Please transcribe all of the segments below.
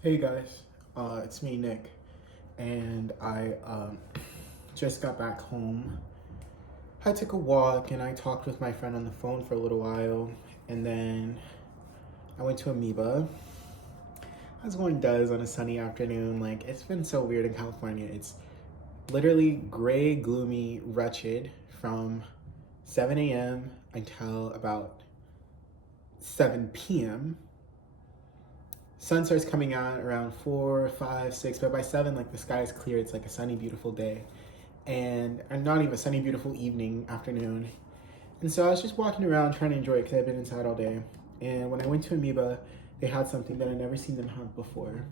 Hey guys, it's me, Nick, and I just got back home. I took a walk and I talked with my friend on the phone for a little while, and then I went to Amoeba, as one does on a sunny afternoon. Like, it's been so weird in California. It's literally gray, gloomy, wretched from 7 a.m. until about 7 p.m. Sun starts coming out around 4, 5, 6, but by 7, like, the sky is clear. It's like a sunny, beautiful day, and not even a sunny, beautiful evening, afternoon. And so I was just walking around trying to enjoy it because I've been inside all day. And when I went to Amoeba, they had something that I'd never seen them have before.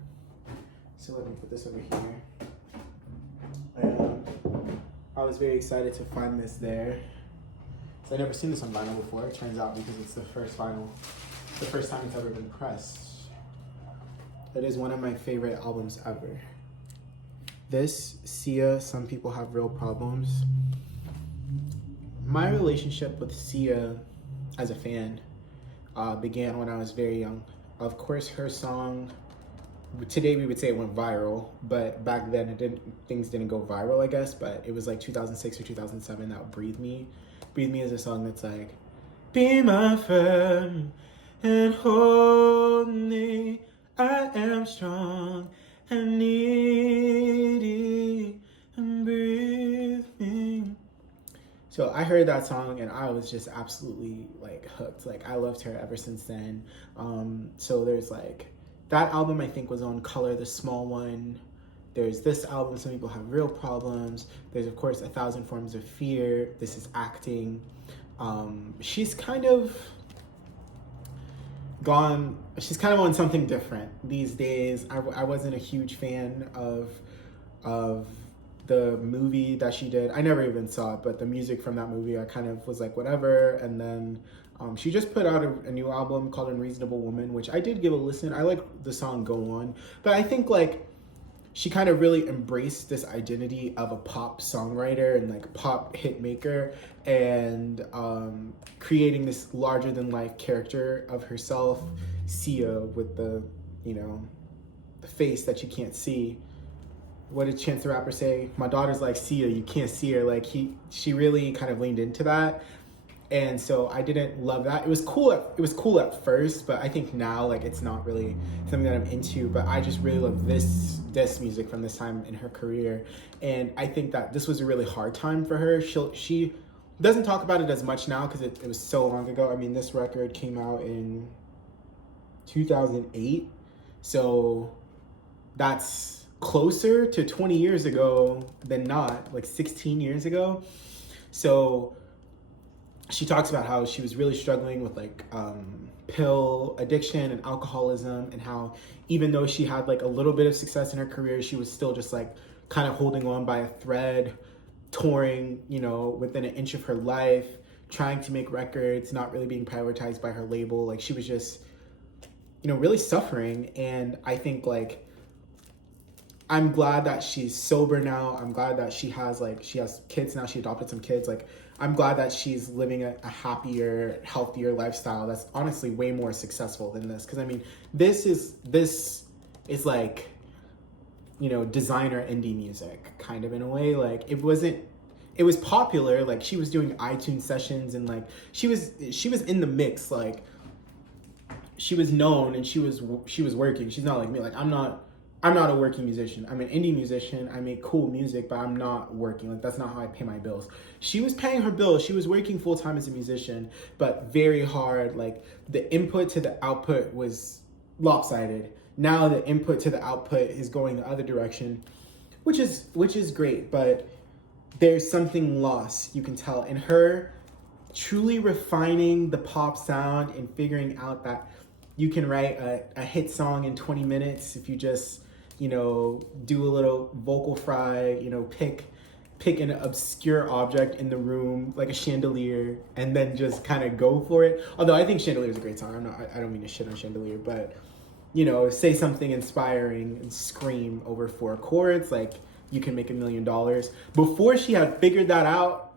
So let me put this over here. I was very excited to find this there. So I've never seen this on vinyl before. It turns out because it's the first vinyl, the first time it's ever been pressed. It is one of my favorite albums ever. This, Sia, Some People Have Real Problems. My relationship with Sia as a fan began when I was very young. Of course, her song, today we would say it went viral, but back then things didn't go viral, I guess, but it was like 2006 or 2007 that Breathe Me. Breathe Me is a song that's like, be my friend and hold me. I am strong and needy and breathe me. So I heard that song and I was just absolutely like hooked. Like, I loved her ever since then. So there's like, that album I think was on Color, the small one. There's this album, Some People Have Real Problems. There's of course 1,000 Forms of Fear. This is Acting. She's kind of on something different these days. I wasn't a huge fan of the movie that she did. I never even saw it, but the music from that movie, I kind of was like, whatever. And then she just put out a new album called Unreasonable Woman, which I did give a listen. I like the song Go On, but I think like she kind of really embraced this identity of a pop songwriter and like pop hit maker, and creating this larger than life character of herself, Sia, with the, the face that you can't see. What did Chance the Rapper say? My daughter's like Sia, you can't see her. Like, she really kind of leaned into that. And so I didn't love that. It was cool at first, but I think now, like, it's not really something that I'm into. But I just really love this music from this time in her career, and I think that this was a really hard time for her. She doesn't talk about it as much now because it was so long ago. I mean, this record came out in 2008, so that's closer to 20 years ago than not, like 16 years ago. So she talks about how she was really struggling with like pill addiction and alcoholism, and how even though she had like a little bit of success in her career, she was still just like kind of holding on by a thread, touring, within an inch of her life, trying to make records, not really being prioritized by her label. Like, she was just, really suffering. And I think like, I'm glad that she's sober now. I'm glad that she has kids now. She adopted some kids. Like, I'm glad that she's living a happier, healthier lifestyle that's honestly way more successful than this. Because I mean, this is like, designer indie music kind of, in a way. Like, it was popular. Like, she was doing iTunes sessions, and like she was in the mix. Like, she was known and she was working. She's not like me. Like, I'm not a working musician. I'm an indie musician. I make cool music, but I'm not working. Like, that's not how I pay my bills. She was paying her bills. She was working full time as a musician, but very hard. Like, the input to the output was lopsided. Now the input to the output is going the other direction, which is great, but there's something lost, you can tell, in her truly refining the pop sound and figuring out that you can write a hit song in 20 minutes if you just, do a little vocal fry, pick an obscure object in the room, like a chandelier, and then just kind of go for it. Although I think Chandelier is a great song. I don't mean to shit on Chandelier, but, say something inspiring and scream over 4 chords, like, you can make $1 million. Before she had figured that out,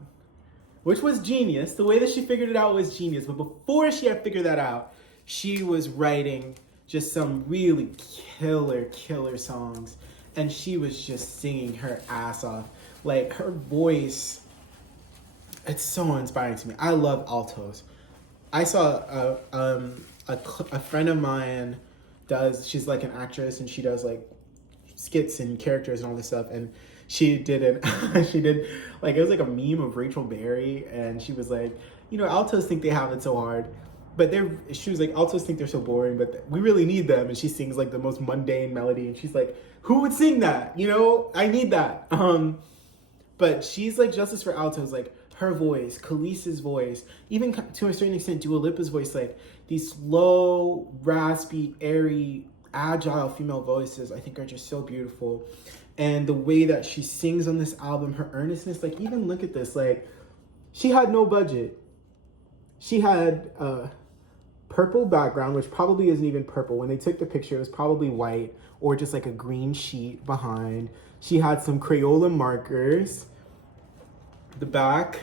which was genius, the way that she figured it out was genius, but before she had figured that out, she was writing just some really killer songs. And she was just singing her ass off. Like, her voice, it's so inspiring to me. I love altos. I saw a friend of mine she's like an actress, and she does like skits and characters and all this stuff, and she did like, it was like a meme of Rachel Berry, and she was like, you know, altos think they have it so hard, but she was like, altos think they're so boring, but we really need them. And she sings like the most mundane melody, and she's like, who would sing that? You know, I need that. But she's like justice for altos. Like, her voice, Khaleesi's voice, even to a certain extent Dua Lipa's voice, like these low, raspy, airy, agile female voices, I think are just so beautiful. And the way that she sings on this album, her earnestness, like, even look at this, like, she had no budget. She had a purple background, which probably isn't even purple. When they took the picture, it was probably white or just like a green sheet behind. She had some Crayola markers. The back,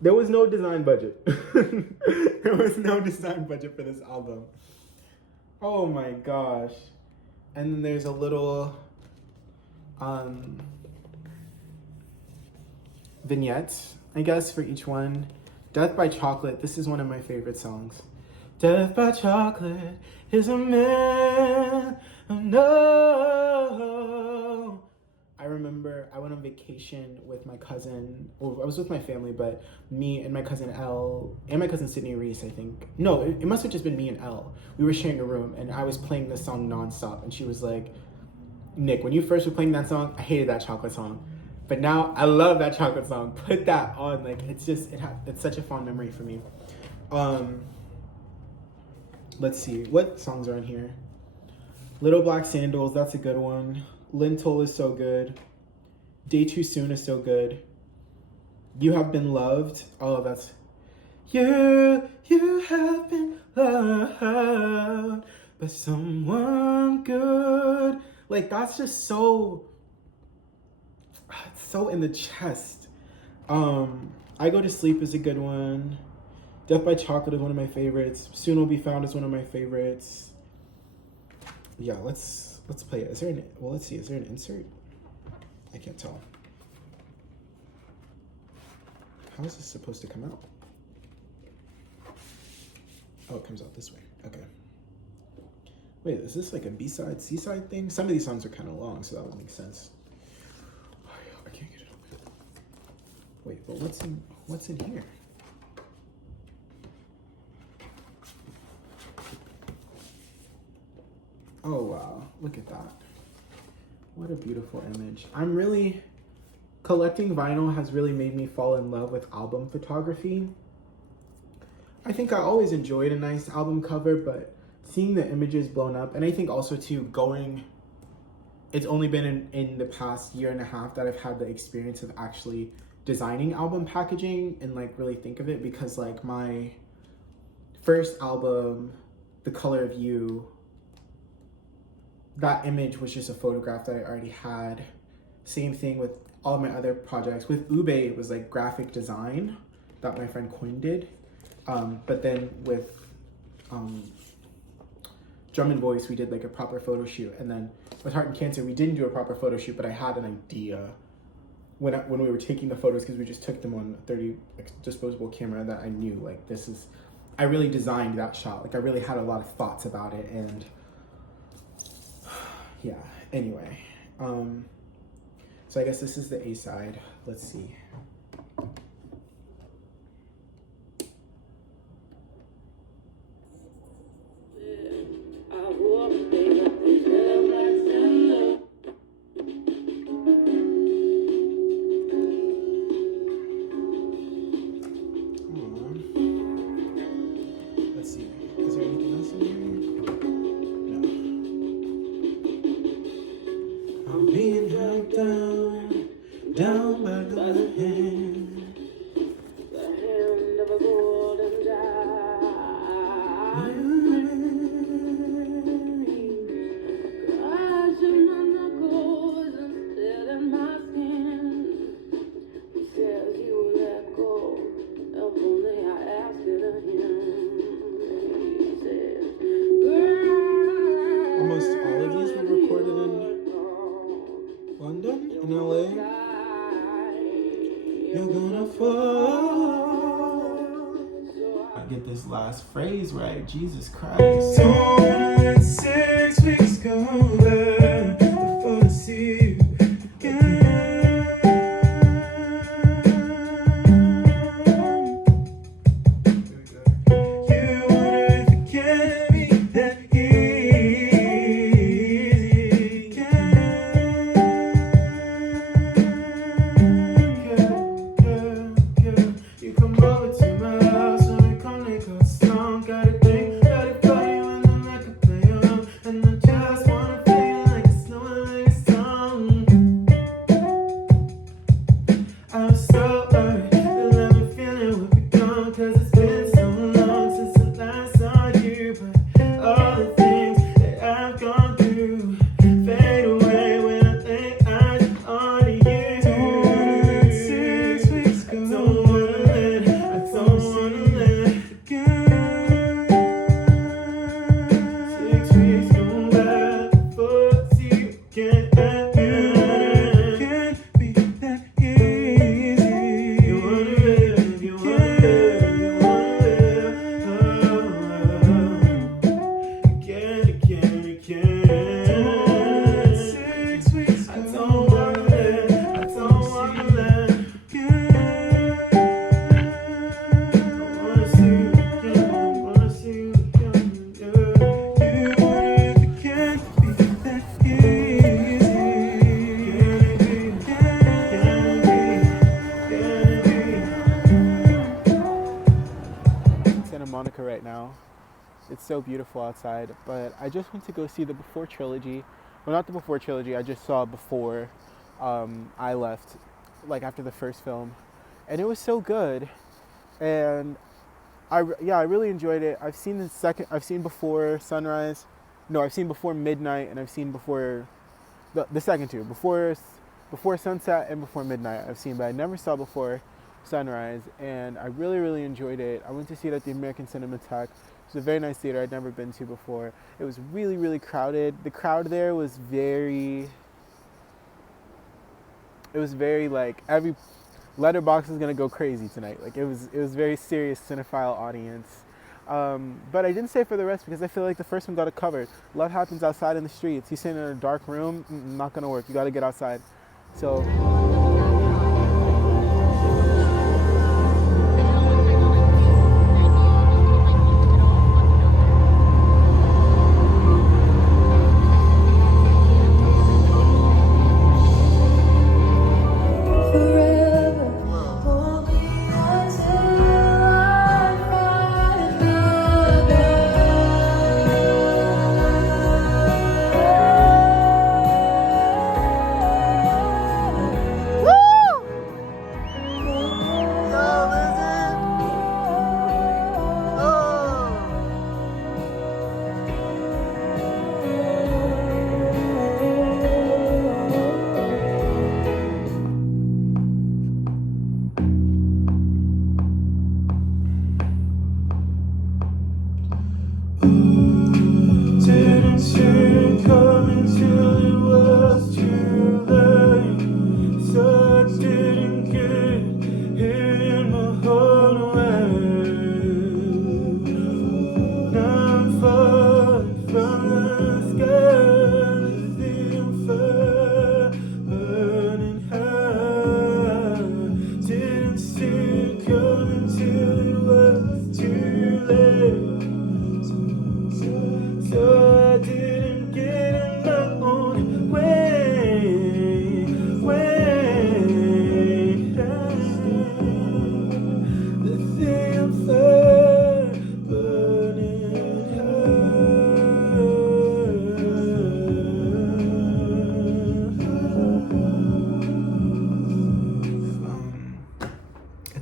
there was no design budget. There was no design budget for this album. Oh my gosh. And then there's a little vignettes, I guess, for each one. Death by Chocolate, this is one of my favorite songs. Death by Chocolate is a man, no. I remember I went on vacation with my cousin, or I was with my family, but me and my cousin Elle, and my cousin Sydney Reese, I think. No, it must have just been me and Elle. We were sharing a room, and I was playing this song nonstop, and she was like, Nick, when you first were playing that song, I hated that chocolate song. But now I love that chocolate song. Put that on, like, it's just, it's such a fond memory for me. Let's see, what songs are in here? Little Black Sandals, that's a good one. Lintel is so good. Day Too Soon is so good. You Have Been Loved. Oh, that's... You have been loved by someone good. Like, that's just so... It's so in the chest. I Go to Sleep is a good one. Death by Chocolate is one of my favorites. Soon Will Be Found is one of my favorites. Yeah, let's play it. Is there an, well, let's see, is there an insert? I can't tell. How is this supposed to come out? Oh, it comes out this way. Okay. Wait, is this like a B-side, C-side thing? Some of these songs are kind of long, so that would make sense. I can't get it open. Wait, but what's in here? Oh, wow. Look at that. What a beautiful image. I'm really... Collecting vinyl has really made me fall in love with album photography. I think I always enjoyed a nice album cover, but seeing the images blown up, and I think also, too, it's only been in the past year and a half that I've had the experience of actually designing album packaging and, like, really think of it, because, like, my first album, The Color of You, that image was just a photograph that I already had. Same thing with all my other projects. With Ube, it was like graphic design that my friend Quinn did. But then with Drum and Voice, we did like a proper photo shoot. And then with Heart and Cancer, we didn't do a proper photo shoot, but I had an idea when we were taking the photos, because we just took them on a 30 disposable camera, that I knew, like, I really designed that shot. Like, I really had a lot of thoughts about it, and yeah, anyway. So I guess this is the A side. Let's see. Let's see. Is there anything else in here? No. I'm being held down by the hand. last phrase right. Jesus Christ. Don't let 6 weeks go by before I see you again. You wonder if it can be that easy again. Girl, you come over to my house and we come make a song. Got a thing, got it for you and I'm like a play on. And I just wanna feel like it's snowing like a song. I'm so hurt, the love and feeling will be gone. Cause it's been so long since I last saw you. But all the things that I've gone through fade away when I lay eyes on you. Don't let 6 weeks go. I don't wanna let again. 6 weeks go by before I see you again. Can't be that easy. You wanna live, you wanna live, you wanna live. Again. Don't let 6 weeks go. I don't wanna let again. I wanna see you again, I wanna see you again, yeah. You wonder if it can be that easy. Santa Monica right now. It's so beautiful outside, but I just went to go see the Before trilogy. Well, not the Before trilogy, I just saw Before I left, like after the first film. And it was so good. And I really enjoyed it. I've seen Before Sunrise. No, I've seen Before Midnight, and I've seen Before the second two. Before Sunset and Before Midnight I've seen, but I never saw Before Sunrise, and I really, really enjoyed it. I went to see it at the American Cinematheque. It's a very nice theater I'd never been to before. It was really, really crowded. The crowd there was very like every letterbox is gonna go crazy tonight. Like it was very serious cinephile audience. But I didn't say for the rest because I feel like the first one got it covered. Love happens outside in the streets. He's sitting in a dark room, not gonna work. You gotta get outside. So didn't see it coming till it was too late. So I didn't get in my whole way. Now I'm falling from the sky, feeling fire, burning high. Didn't see it coming till it was too late. So I didn't get in my own way. The thing I'm fire, burning high.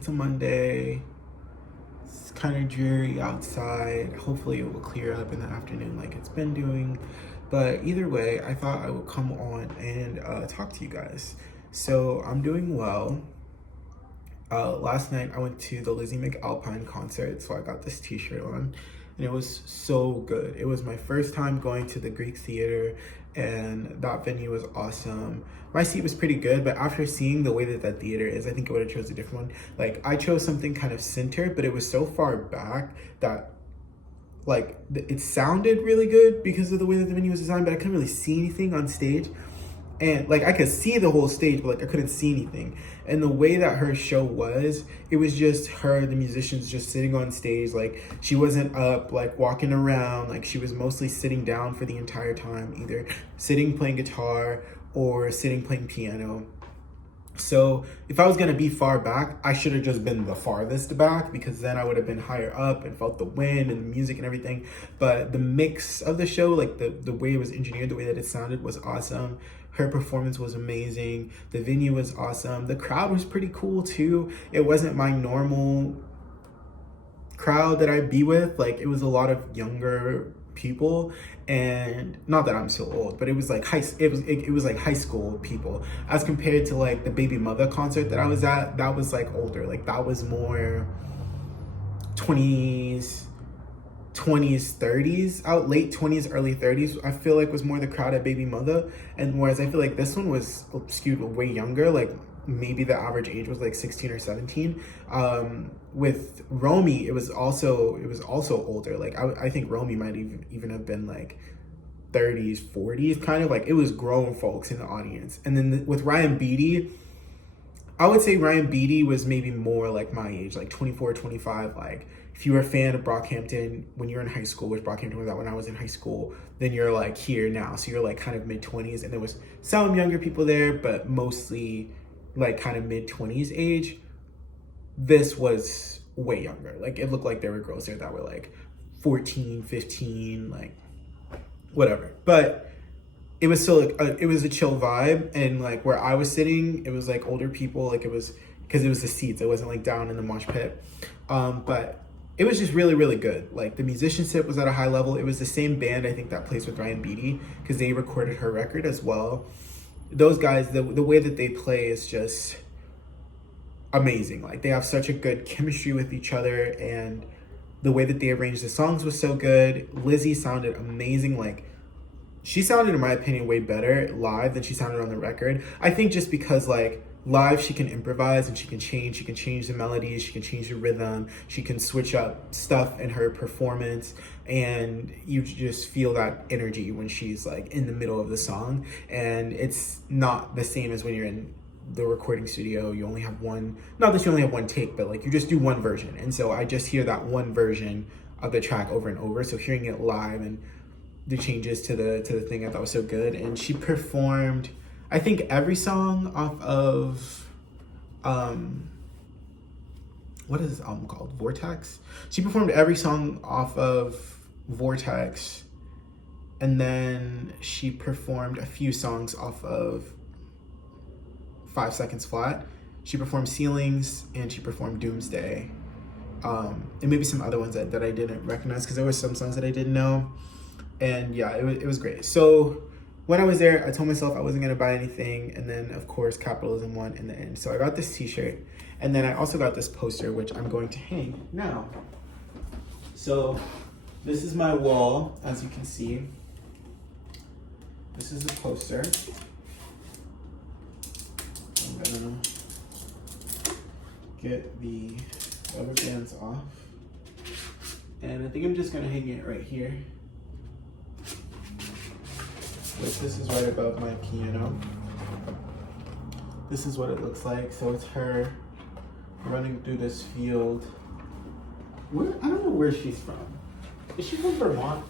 it's a Monday. It's kind of dreary outside. Hopefully it will clear up in the afternoon like it's been doing. But either way, I thought I would come on and talk to you guys. So I'm doing well. Last night I went to the Lizzie McAlpine concert, so I got this t-shirt on. and it was so good. It was my first time going to the Greek theater, and that venue was awesome. My seat was pretty good, but after seeing the way that that theater is, I think I would have chose a different one. Like, I chose something kind of centered, but it was so far back that like it sounded really good because of the way that the venue was designed, but I couldn't really see anything on stage. And like I could see the whole stage, but like I couldn't see anything. And the way that her show was, it was just her, the musicians just sitting on stage. Like, she wasn't up like walking around. Like, she was mostly sitting down for the entire time, either sitting playing guitar or sitting playing piano. So if I was gonna be far back, I should have just been the farthest back, because then I would have been higher up and felt the wind and the music and everything. But the mix of the show, like the way it was engineered, the way that it sounded was awesome. Her performance was amazing. The venue was awesome. The crowd was pretty cool too. It wasn't my normal crowd that I'd be with. Like, it was a lot of younger people, and not that I'm so old, but it was like it was like high school people, as compared to like the Baby Mother concert that I was at. That was like older. Like, that was more 20s 30s, out late 20s, early 30s. I feel like was more the crowd at Baby Mother, and whereas I feel like this one was skewed way younger. Like, maybe the average age was like 16 or 17. With Romy, it was also older. Like, I think Romy might even have been like 30s, 40s, kind of like, it was grown folks in the audience. And then with Ryan Beatty, I would say Ryan Beatty was maybe more like my age, like 24, 25. Like, if you were a fan of Brockhampton when you were in high school, which Brockhampton was at when I was in high school, then you're like here now. So you're like kind of mid-20s, and there was some younger people there, but mostly like kind of mid-20s age. This was way younger. Like, it looked like there were girls there that were like 14, 15, like whatever. But it was still like it was a chill vibe, and like where I was sitting, it was like older people. Like, it was because it was the seats. It wasn't like down in the mosh pit. But it was just really, really good. Like, the musicianship was at a high level. It was the same band, I think, that plays with Ryan Beatty, because they recorded her record as well. Those guys, the way that they play is just amazing. Like, they have such a good chemistry with each other, and the way that they arranged the songs was so good. Lizzie sounded amazing. Like, she sounded, in my opinion, way better live than she sounded on the record. I think just because, like, live she can improvise and she can change the melodies, she can change the rhythm, she can switch up stuff in her performance, and you just feel that energy when she's like in the middle of the song. And it's not the same as when you're in the recording studio. You only have one, not that you only have one take, but like you just do one version. And so I just hear that one version of the track over and over. So hearing it live and the changes to the thing, I thought was so good. And she performed, I think, every song off of what is this album called? Vortex? She performed every song off of Vortex, and then she performed a few songs off of 5 Seconds Flat. She performed Ceilings, and she performed Doomsday, and maybe some other ones that I didn't recognize, because there were some songs that I didn't know. And yeah, it was great. So when I was there, I told myself I wasn't gonna buy anything, and then of course capitalism won in the end. So I got this t-shirt, and then I also got this poster, which I'm going to hang now. So this is my wall, as you can see. This is the poster. I'm gonna get the rubber bands off, and I think I'm just gonna hang it right here. This is right above my piano. This is what it looks like. So it's her running through this field. I don't know where she's from. Is she from Vermont?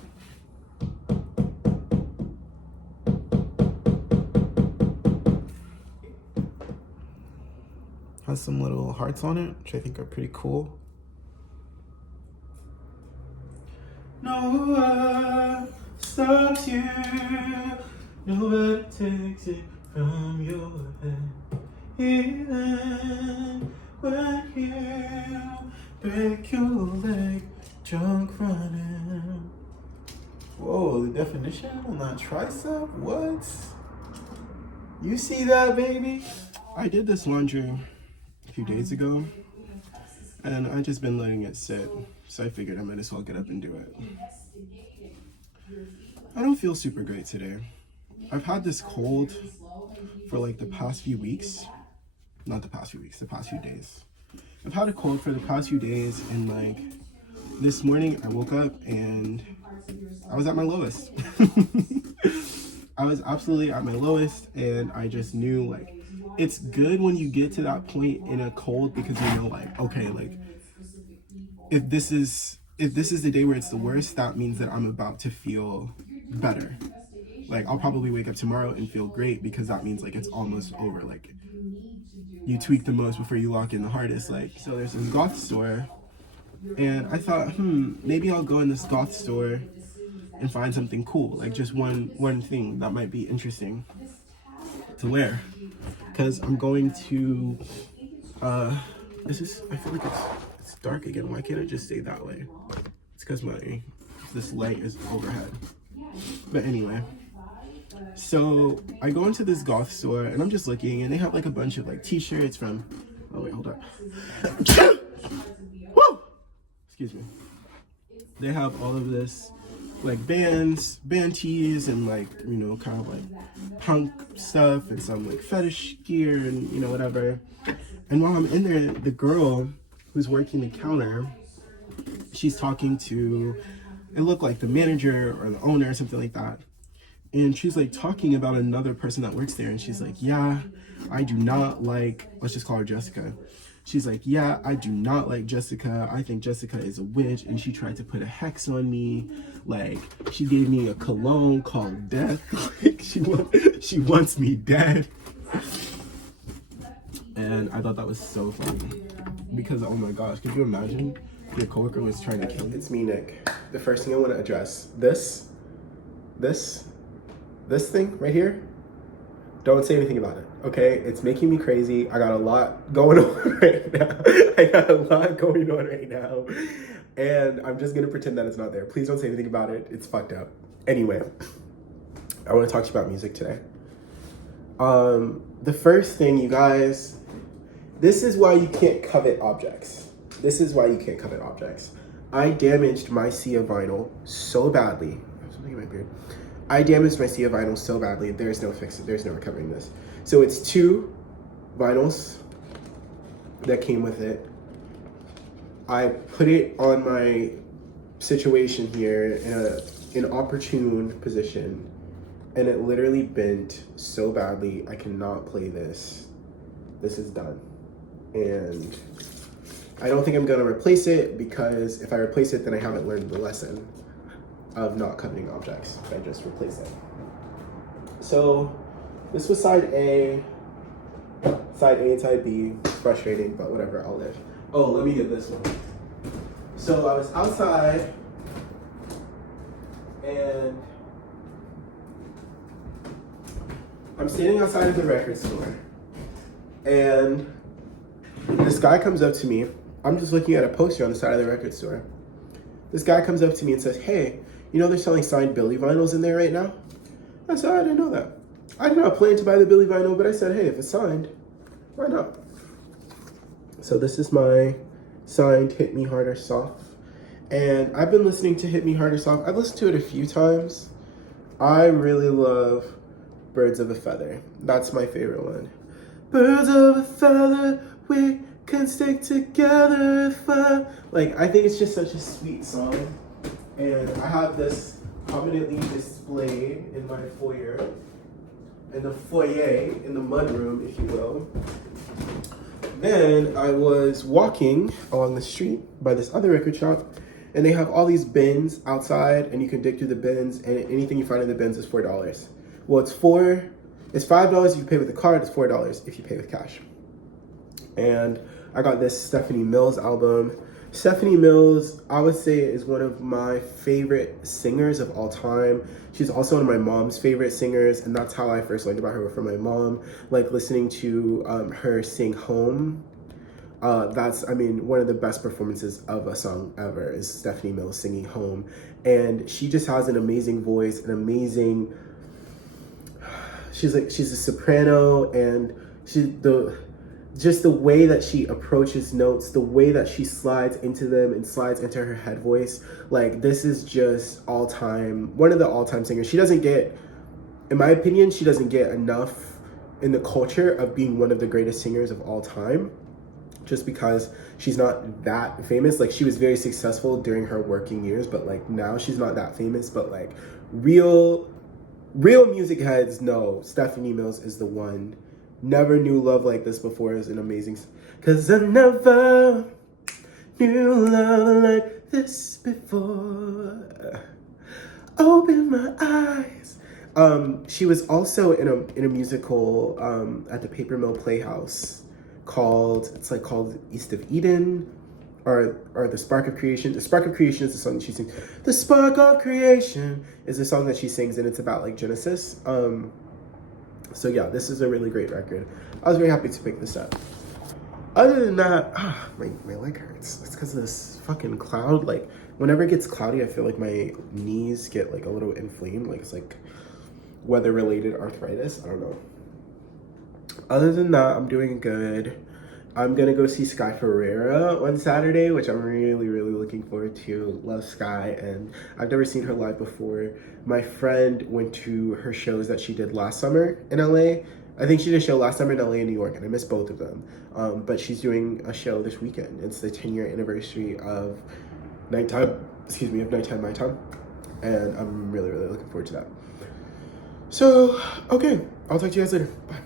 Has some little hearts on it, which I think are pretty cool. No stops you, nobody takes it from your head. Even when you break your leg, drunk running. Whoa, the definition on that tricep? What? You see that, baby? I did this laundry a few days ago, And I just been letting it sit. So I figured I might as well get up and do it. I don't feel super great today. I've had this cold for like the past few weeks. Not the past few weeks, the past few days. I've had a cold for the past few days, and like this morning I woke up and I was at my lowest. I was absolutely at my lowest, and I just knew like it's good when you get to that point in a cold, because you know like, okay, like if this is the day where it's the worst, that means that I'm about to feel better. Like I'll probably wake up tomorrow and feel great, because that means like it's almost over. Like you tweak the most before you lock in the hardest. Like, so there's this goth store, and I thought, maybe I'll go in this goth store and find something cool, like just one thing that might be interesting to wear, because I'm going to I feel like it's dark again. Why can't I just stay that way? It's because this light is overhead. But anyway, so I go into this goth store and I'm just looking, and they have like a bunch of like t-shirts from, oh wait, hold up. Woo! Excuse me. They have all of this like band tees, and like, you know, kind of like punk stuff, and some like fetish gear, and you know, whatever. And while I'm in there, the girl who's working the counter, she's talking to, it looked like the manager or the owner or something like that. And she's like talking about another person that works there, and she's like, yeah, I do not like, let's just call her Jessica. She's like, yeah, I do not like Jessica. I think Jessica is a witch, and she tried to put a hex on me. Like, she gave me a cologne called death. Like, she wants me dead. And I thought that was so funny, because oh my gosh, could you imagine your coworker was trying to kill you? It's me, Nick. The first thing I want to address, this thing right here, don't say anything about it, okay? It's making me crazy. I got a lot going on right now. And I'm just gonna pretend that it's not there. Please don't say anything about it. It's fucked up. Anyway, I want to talk to you about music today. The first thing, you guys, this is why you can't covet objects. I damaged my Sia vinyl so badly. Something in my beard. I damaged my Sia vinyl so badly. There's no fix. There's no recovering this. So it's 2 vinyls that came with it. I put it on my situation here in an opportune position, and it literally bent so badly. I cannot play this. This is done. And I don't think I'm gonna replace it, because if I replace it, then I haven't learned the lesson of not coveting objects. I just replace it. So this was side A and side B. It's frustrating, but whatever, I'll live. Oh, let me get this one. So I was outside, and I'm standing outside of the record store, and this guy comes up to me. I'm just looking at a poster on the side of the record store. This guy comes up to me and says, hey, you know they're selling signed Billy vinyls in there right now? I said, I didn't know that. I did not plan to buy the Billy vinyl, but I said, hey, if it's signed, why not? So this is my signed Hit Me Harder Soft. And I've been listening to Hit Me Harder Soft. I've listened to it a few times. I really love Birds of a Feather. That's my favorite one. Birds of a feather, we can stick together if I... Like, I think it's just such a sweet song. And I have this prominently displayed in my foyer. In the foyer, in the mudroom, if you will. Then I was walking along the street by this other record shop, and they have all these bins outside, and you can dig through the bins, and anything you find in the bins is $4. Well, it's $5 if you pay with a card, it's $4 if you pay with cash. And I got this Stephanie Mills album. Stephanie Mills, I would say, is one of my favorite singers of all time. She's also one of my mom's favorite singers, and that's how I first learned about her, from my mom, like listening to her sing Home. That's, I mean, one of the best performances of a song ever is Stephanie Mills singing Home. And she just has an amazing voice, an amazing, she's a soprano, and just the way that she approaches notes, the way that she slides into them and slides into her head voice. Like, this is just all time, one of the all time singers. She doesn't get, in my opinion, she doesn't get enough in the culture of being one of the greatest singers of all time, just because she's not that famous. Like, she was very successful during her working years, but like now she's not that famous. But like real music heads know Stephanie Mills is the one. Never knew love like this before is an amazing, cause I never knew love like this before. Open my eyes. She was also in a musical at the Paper Mill Playhouse called East of Eden, or The Spark of Creation. The Spark of Creation is the song that she sings. The Spark of Creation is the song that she sings, and it's about like Genesis. So yeah, this is a really great record. I was very happy to pick this up. Other than that, my leg hurts. It's because of this fucking cloud. Like, whenever it gets cloudy, I feel like my knees get like a little inflamed. Like, it's like weather-related arthritis. I don't know. Other than that, I'm doing good. I'm gonna go see Sky Ferreira on Saturday, which I'm really, really looking forward to. Love Sky, and I've never seen her live before. My friend went to her shows that she did last summer in LA. I think she did a show last summer in LA and New York, and I missed both of them. But she's doing a show this weekend. It's the 10-year anniversary of Nighttime My Time, and I'm really, really looking forward to that. So, okay, I'll talk to you guys later. Bye.